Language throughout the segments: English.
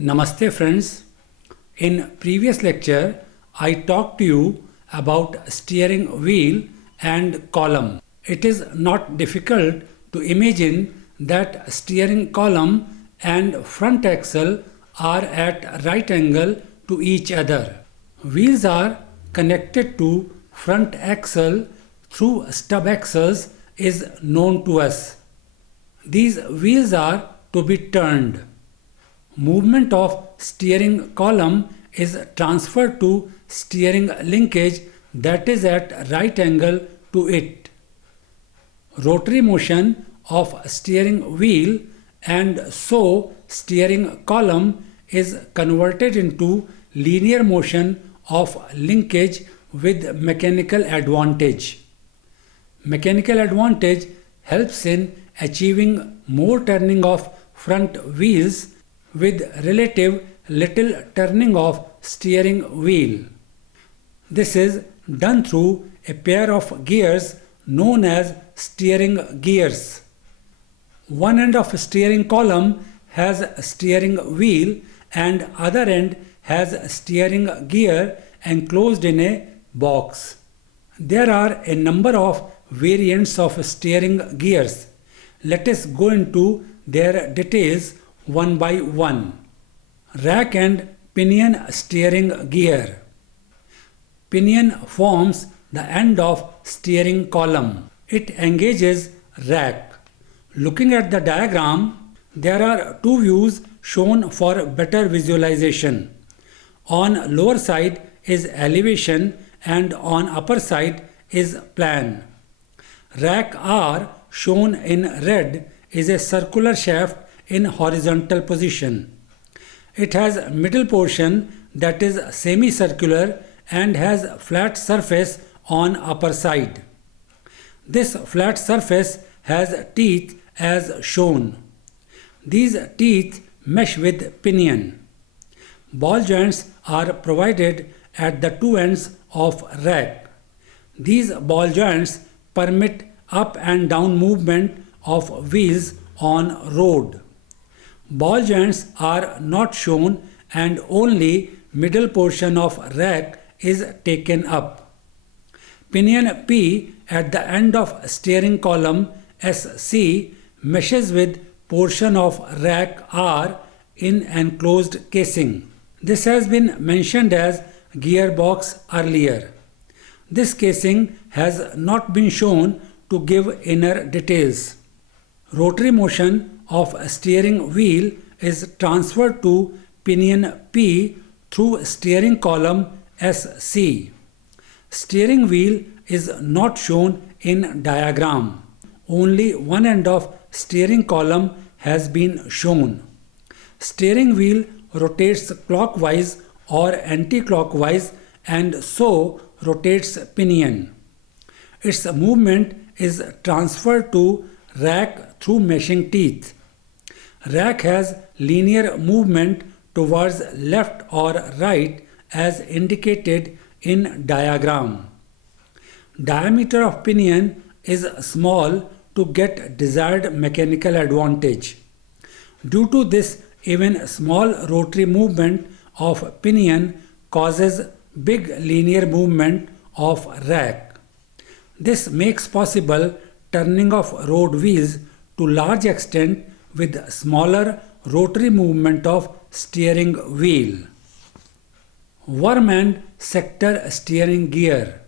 Namaste friends. In previous lecture, I talked to you about steering wheel and column. It is not difficult to imagine that steering column and front axle are at right angle to each other. Wheels are connected to front axle through stub axles is known to us. These wheels are to be turned. Movement of steering column is transferred to steering linkage that is at right angle to it. Rotary motion of steering wheel and so steering column is converted into linear motion of linkage with mechanical advantage. Mechanical advantage helps in achieving more turning of front wheels with relative little turning of steering wheel. This is done through a pair of gears known as steering gears. One end of steering column has steering wheel and other end has steering gear enclosed in a box. There are a number of variants of steering gears. Let us go into their details one by one. Rack and pinion steering gear. Pinion forms the end of steering column. It engages rack. Looking at the diagram, there are two views shown for better visualization. On lower side is elevation and on upper side is plan. Rack R, shown in red, is a circular shaft in horizontal position. It has middle portion that is semicircular and has flat surface on upper side. This flat surface has teeth as shown. These teeth mesh with pinion. Ball joints are provided at the two ends of rack. These ball joints permit up and down movement of wheels on road. Ball joints are not shown and only middle portion of rack is taken up. Pinion P at the end of steering column SC meshes with portion of rack R in enclosed casing. This has been mentioned as gearbox earlier. This casing has not been shown to give inner details. Rotary motion of steering wheel is transferred to pinion P through steering column SC. Steering wheel is not shown in diagram. Only one end of steering column has been shown. Steering wheel rotates clockwise or anti-clockwise and so rotates pinion. Its movement is transferred to rack through meshing teeth. Rack has linear movement towards left or right as indicated in diagram. Diameter of pinion is small to get desired mechanical advantage. Due to this, even small rotary movement of pinion causes big linear movement of rack. This makes possible turning of road wheels to large extent with smaller rotary movement of steering wheel. Worm and sector steering gear.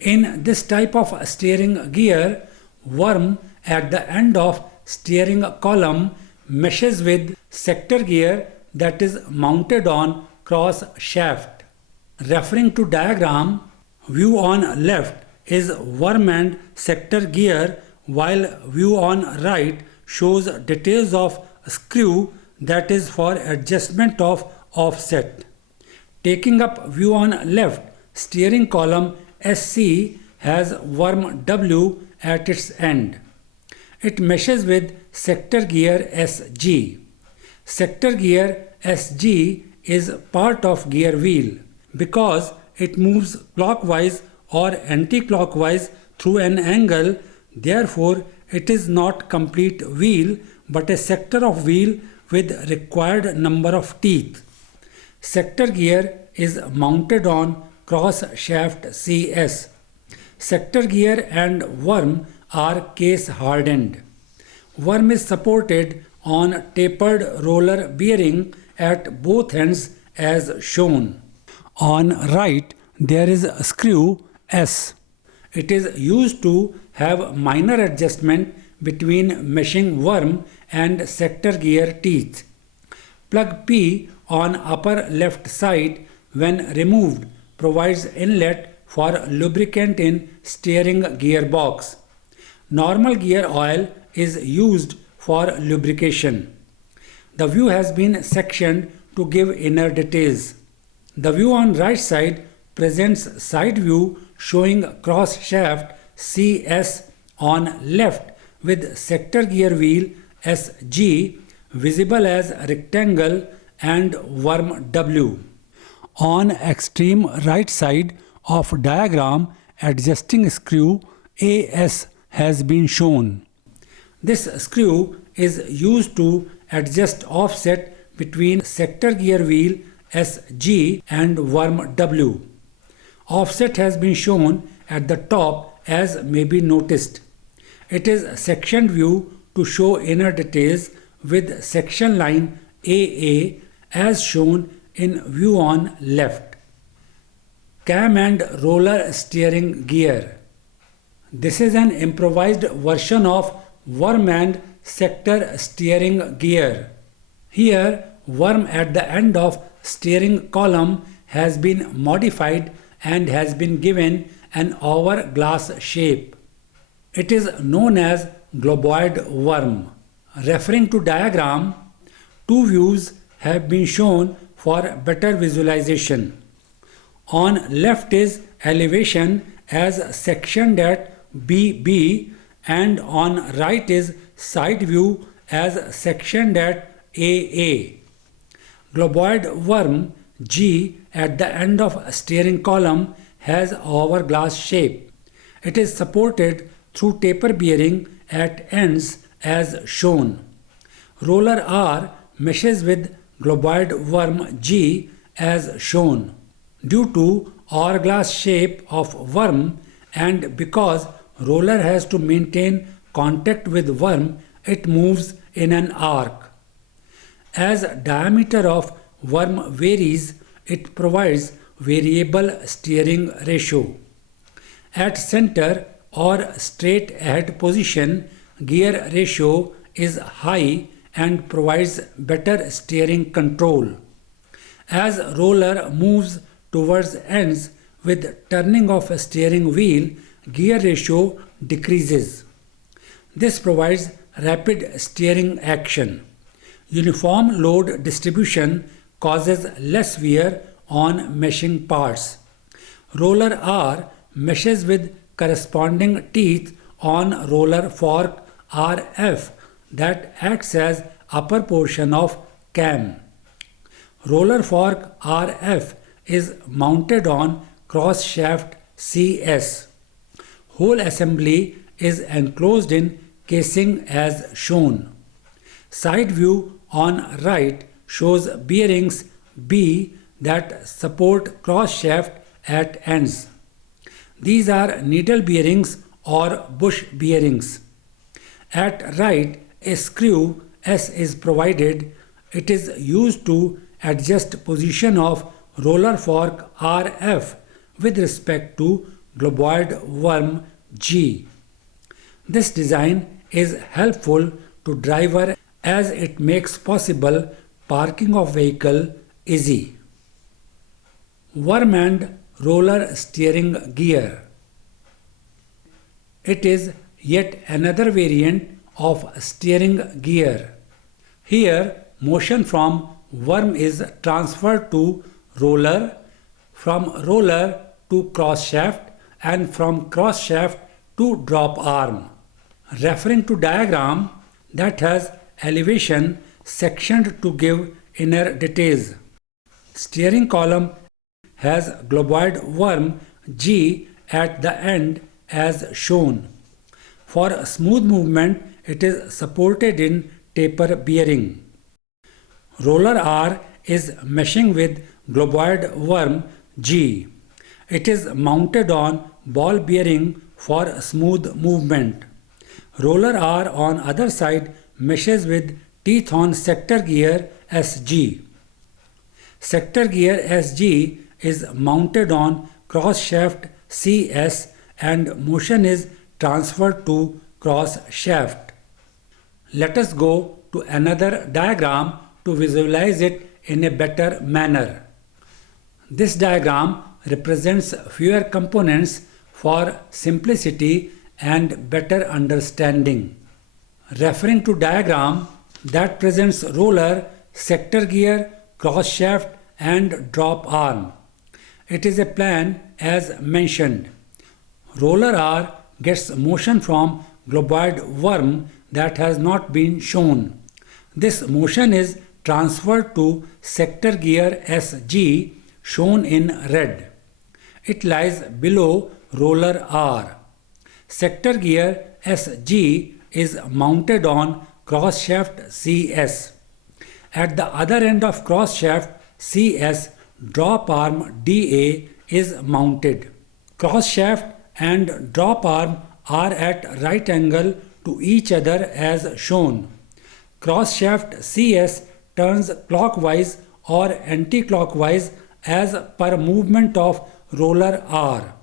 In this type of steering gear, worm at the end of steering column meshes with sector gear that is mounted on cross shaft. Referring to diagram, view on left is worm and sector gear while view on right shows details of screw that is for adjustment of offset. Taking up view on left, steering column SC has worm W at its end. It meshes with sector gear SG. Sector gear SG is part of gear wheel because it moves clockwise or anti-clockwise through an angle. Therefore, it is not complete wheel but a sector of wheel with required number of teeth. Sector gear is mounted on cross shaft CS. Sector gear and worm are case hardened. Worm is supported on tapered roller bearing at both ends as shown. On right there is a screw S. It is used to have minor adjustment between meshing worm and sector gear teeth. Plug P on upper left side when removed provides inlet for lubricant in steering gearbox. Normal gear oil is used for lubrication. The view has been sectioned to give inner details. The view on right side presents side view showing cross shaft CS on left with sector gear wheel SG visible as rectangle and worm W. On extreme right side of diagram, adjusting screw AS has been shown. This screw is used to adjust offset between sector gear wheel SG and worm W. Offset has been shown at the top as may be noticed. It is sectioned view to show inner details with section line AA as shown in view on left. Cam and roller steering gear. This is an improvised version of worm and sector steering gear. Here, worm at the end of steering column has been modified and has been given an hourglass shape. It is known as globoid worm. Referring to diagram, two views have been shown for better visualization. On left is elevation as sectioned at BB and on right is side view as sectioned at AA. Globoid worm G at the end of steering column has hourglass shape. It is supported through taper bearing at ends as shown. Roller R meshes with globoid worm G as shown. Due to hourglass shape of worm and because roller has to maintain contact with worm, it moves in an arc. As diameter of worm varies, it provides variable steering ratio. At center or straight ahead position, gear ratio is high and provides better steering control. As roller moves towards ends with turning of a steering wheel, gear ratio decreases. This provides rapid steering action. Uniform load distribution causes less wear on meshing parts. Roller R meshes with corresponding teeth on roller fork RF that acts as upper portion of cam. Roller fork RF is mounted on cross shaft CS. Whole assembly is enclosed in casing as shown. Side view on right shows bearings B that support cross shaft at ends. These are needle bearings or bush bearings. At right, a screw S is provided. It is used to adjust position of roller fork RF with respect to globoid worm G. This design is helpful to driver as it makes possible parking of vehicle easy. Worm and roller steering gear. It is yet another variant of steering gear. Here, motion from worm is transferred to roller, from roller to cross shaft, and from cross shaft to drop arm. Referring to diagram that has elevation sectioned to give inner details. Steering column has globoid worm G at the end as shown. For smooth movement, it is supported in taper bearing. Roller R is meshing with globoid worm G. It is mounted on ball bearing for smooth movement. Roller R on other side meshes with teeth on sector gear SG. Sector gear SG is mounted on cross shaft CS and motion is transferred to cross shaft. Let us go to another diagram to visualize it in a better manner. This diagram represents fewer components for simplicity and better understanding. Referring to diagram that presents roller, sector gear, cross shaft and drop arm. It is a plan as mentioned. Roller R gets motion from globoid worm that has not been shown. This motion is transferred to sector gear SG shown in red. It lies below roller R. Sector gear SG is mounted on cross shaft CS. At the other end of cross shaft CS, drop arm DA is mounted. Cross shaft and drop arm are at right angle to each other as shown. Cross shaft CS turns clockwise or anti-clockwise as per movement of roller R.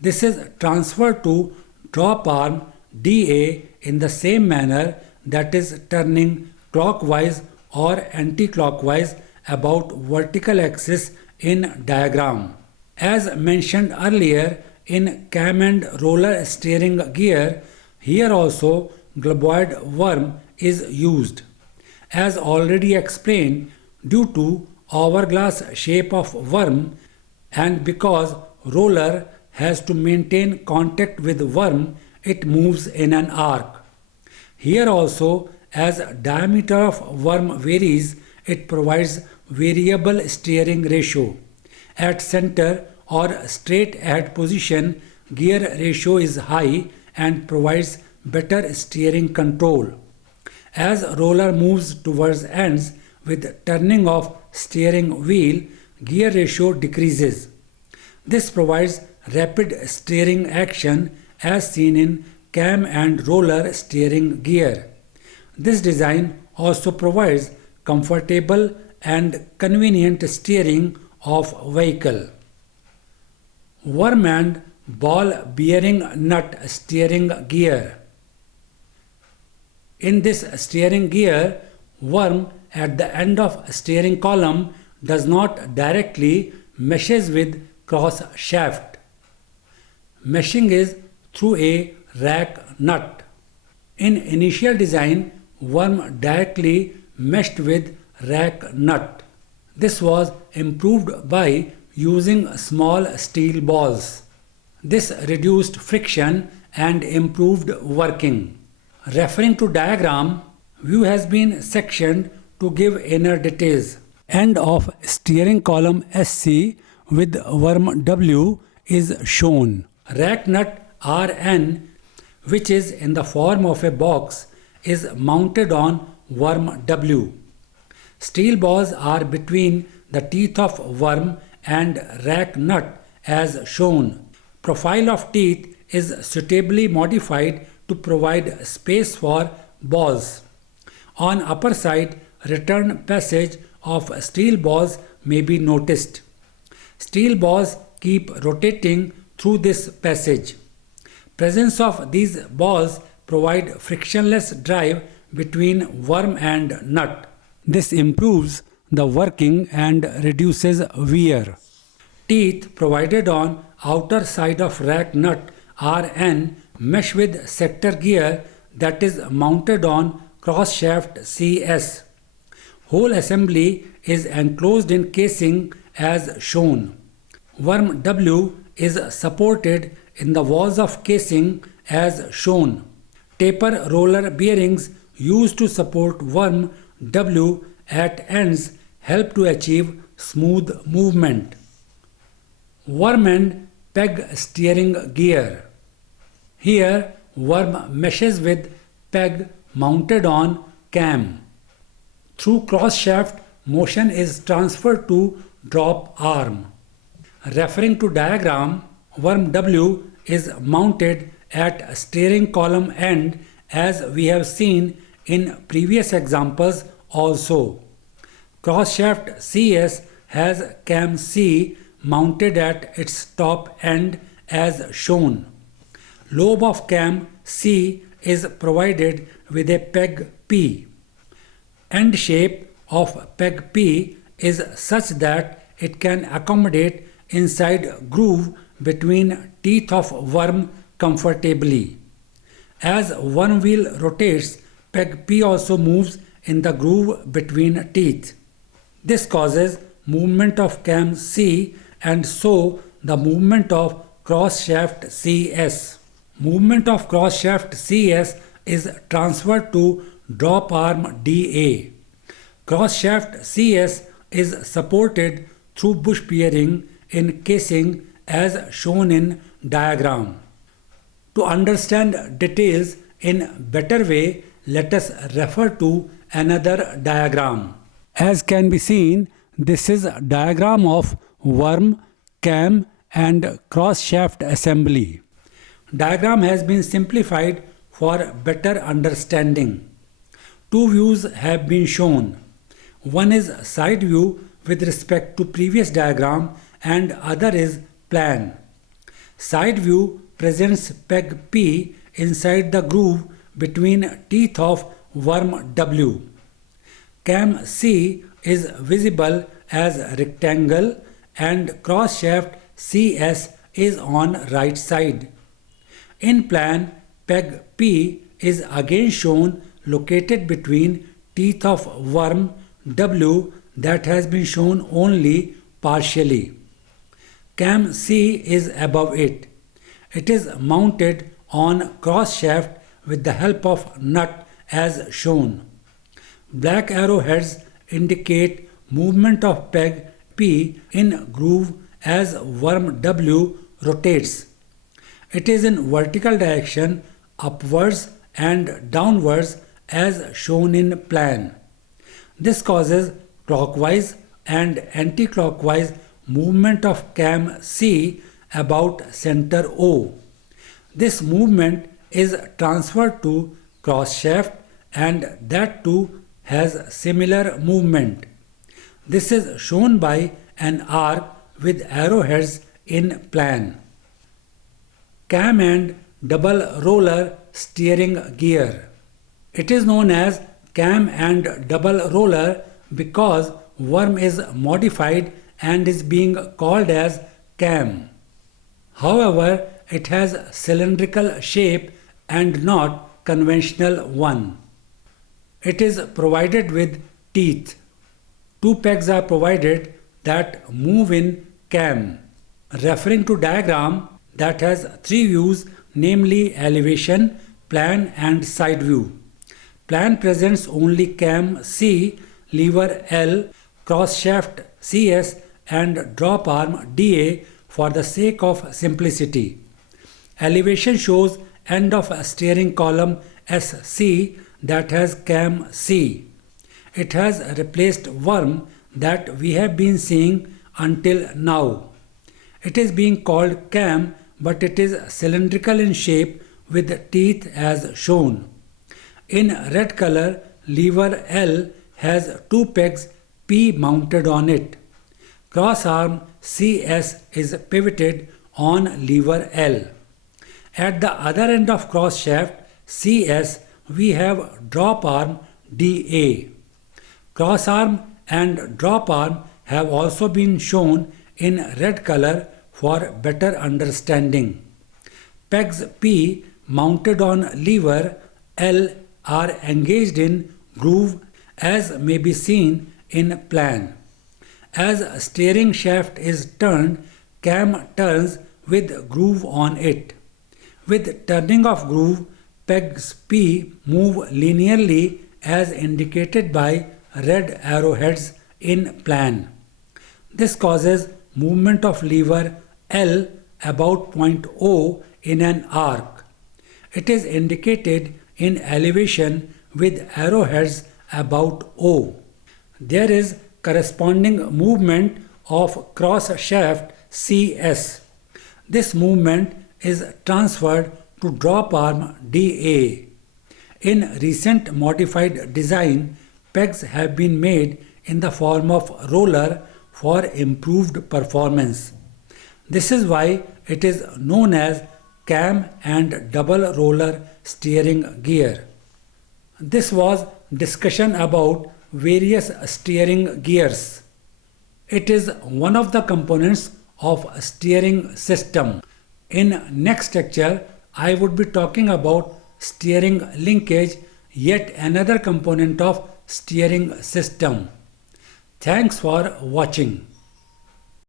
This is transferred to drop arm DA in the same manner, that is turning clockwise or anti-clockwise about vertical axis in diagram. As mentioned earlier in cam and roller steering gear, here also globoid worm is used. As already explained, due to hourglass shape of worm and because roller has to maintain contact with worm, it moves in an arc. Here also, as diameter of worm varies, it provides variable steering ratio. At center or straight ahead position, gear ratio is high and provides better steering control. As roller moves towards ends with turning of steering wheel, gear ratio decreases. This provides rapid steering action as seen in cam and roller steering gear. This design also provides comfortable and convenient steering of vehicle. Worm and ball bearing nut steering gear. In this steering gear, worm at the end of steering column does not directly meshes with cross shaft. Meshing is through a rack nut. In initial design, worm directly meshed with rack nut. This was improved by using small steel balls. This reduced friction and improved working. Referring to diagram, view has been sectioned to give inner details. End of steering column SC with worm W is shown. Rack nut RN, which is in the form of a box, is mounted on worm W. Steel balls are between the teeth of worm and rack nut as shown. Profile of teeth is suitably modified to provide space for balls. On upper side, return passage of steel balls may be noticed. Steel balls keep rotating through this passage. Presence of these balls provide frictionless drive between worm and nut. This improves the working and reduces wear. Teeth provided on outer side of rack nut RN mesh with sector gear that is mounted on cross shaft CS. Whole assembly is enclosed in casing as shown. Worm W is supported in the walls of casing as shown. Taper roller bearings used to support worm W at ends help to achieve smooth movement. Worm and peg steering gear. Here, worm meshes with peg mounted on cam. Through cross shaft, motion is transferred to drop arm. Referring to diagram, worm W is mounted at steering column end as we have seen in previous examples also. Cross shaft CS has cam C mounted at its top end as shown. Lobe of cam C is provided with a peg P. End shape of peg P is such that it can accommodate inside groove between teeth of worm comfortably. As one wheel rotates, peg P also moves in the groove between teeth. This causes movement of cam C and so the movement of cross shaft CS. Movement of cross shaft CS is transferred to drop arm DA. Cross shaft CS is supported through bush bearing in casing as shown in diagram. To understand details in better way, let us refer to another diagram. As can be seen, this is a diagram of worm, cam and cross shaft assembly. Diagram has been simplified for better understanding. Two views have been shown. One is side view with respect to previous diagram and other is plan. Side view presents peg P inside the groove between teeth of worm W. Cam C is visible as rectangle and cross shaft CS is on right side. In plan, peg P is again shown located between teeth of worm W that has been shown only partially. Cam C is above it. It is mounted on cross shaft with the help of nut as shown. Black arrowheads indicate movement of peg P in groove as worm W rotates. It is in vertical direction upwards and downwards as shown in plan. This causes clockwise and anti-clockwise movement of cam C about center O. This movement is transferred to cross shaft and that too has similar movement. This is shown by an arc with arrowheads in plan. Cam and double roller steering gear. It is known as cam and double roller because worm is modified and is being called as cam. However, it has cylindrical shape and not conventional one. It is provided with teeth. Two pegs are provided that move in cam. Referring to diagram that has three views, namely elevation, plan and side view. Plan presents only cam C, lever L, cross shaft CS and drop arm DA for the sake of simplicity. Elevation shows end of steering column SC that has cam C. It has replaced worm that we have been seeing until now. It is being called cam but it is cylindrical in shape with teeth as shown. In red color, lever L has two pegs P mounted on it. Cross arm CS is pivoted on lever L. At the other end of cross shaft CS, we have drop arm DA. Cross arm and drop arm have also been shown in red color for better understanding. Pegs P mounted on lever L are engaged in groove as may be seen in plan. As steering shaft is turned, cam turns with groove on it. With turning of groove, pegs P move linearly as indicated by red arrowheads in plan. This causes movement of lever L about point O in an arc. It is indicated in elevation with arrowheads about O. there is corresponding movement of cross shaft CS. This movement is transferred to drop arm DA. In recent modified design, pegs have been made in the form of roller for improved performance. This is why it is known as cam and double roller steering gear. This was discussion about various steering gears. It is one of the components of a steering system. In next lecture, I would be talking about steering linkage, yet another component of steering system. Thanks for watching.